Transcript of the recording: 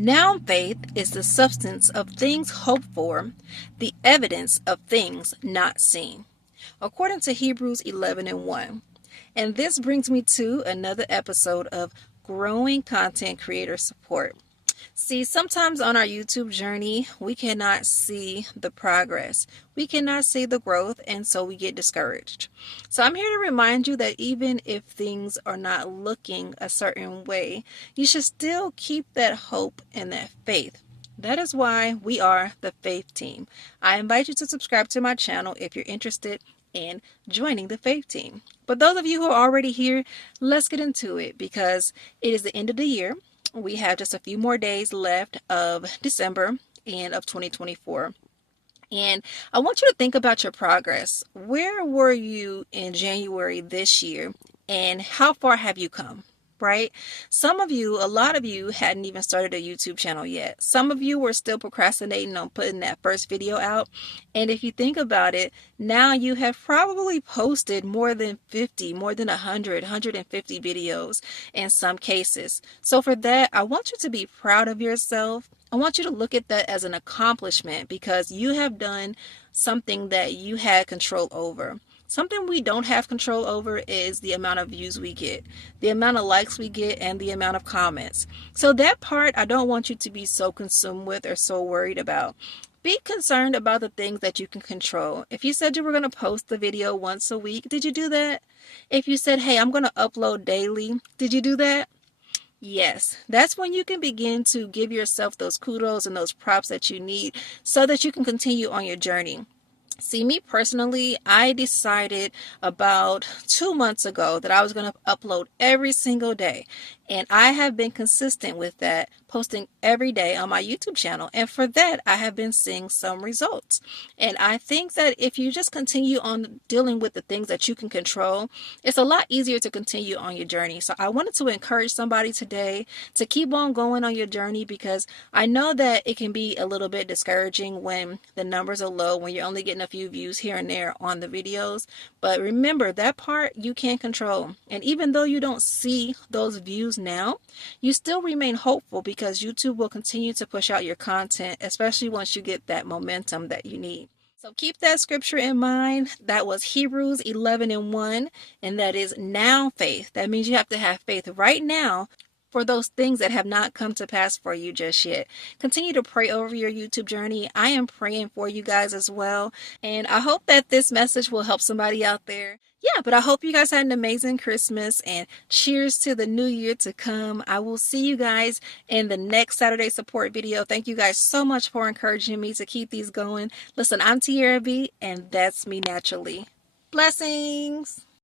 Now faith is the substance of things hoped for, the evidence of things not seen, according to Hebrews 11 and 1. And this brings me to another episode of Growing Content Creator Support. See, sometimes on our YouTube journey, we cannot see the progress. We cannot see the growth, and so we get discouraged. So I'm here to remind you that even if things are not looking a certain way, you should still keep that hope and that faith. That is why we are the Faith Team. I invite you to subscribe to my channel if you're interested in joining the Faith Team. But those of you who are already here, let's get into it because it is the end of the year. We have just a few more days left of December and of 2024. And I want you to think about your progress. Where were you in January this year and how far have you come? Right? Some of you, a lot of you hadn't even started a YouTube channel yet. Some of you were still procrastinating on putting that first video out. And if you think about it, now you have probably posted more than 50, more than 100, 150 videos in some cases. So for that, I want you to be proud of yourself. I want you to look at that as an accomplishment because you have done something that you had control over. Something we don't have control over is the amount of views we get, the amount of likes we get, and the amount of comments. So that part, I don't want you to be so consumed with or so worried about. Be concerned about the things that you can control. If you said you were going to post the video once a week, did you do that? If you said, hey, I'm going to upload daily, did you do that? Yes, that's when you can begin to give yourself those kudos and those props that you need so that you can continue on your journey. See, me personally, I decided about 2 months ago that I was going to upload every single day. And I have been consistent with that, posting every day on my YouTube channel. And for that, I have been seeing some results. And I think that if you just continue on dealing with the things that you can control, it's a lot easier to continue on your journey. So I wanted to encourage somebody today to keep on going on your journey because I know that it can be a little bit discouraging when the numbers are low, when you're only getting a few views here and there on the videos. But remember, that part you can't control. And even though you don't see those views now, you still remain hopeful because YouTube will continue to push out your content, especially once you get that momentum that you need. So keep that scripture in mind. That was Hebrews 11 and 1, and that is now faith. That means you have to have faith right now for those things that have not come to pass for you just yet. Continue to pray over your YouTube journey. I am praying for you guys as well. And I hope that this message will help somebody out there. Yeah, but I hope you guys had an amazing Christmas and cheers to the new year to come. I will see you guys in the next Saturday support video. Thank you guys so much for encouraging me to keep these going. Listen, I'm Tiara B, and that's me naturally. Blessings.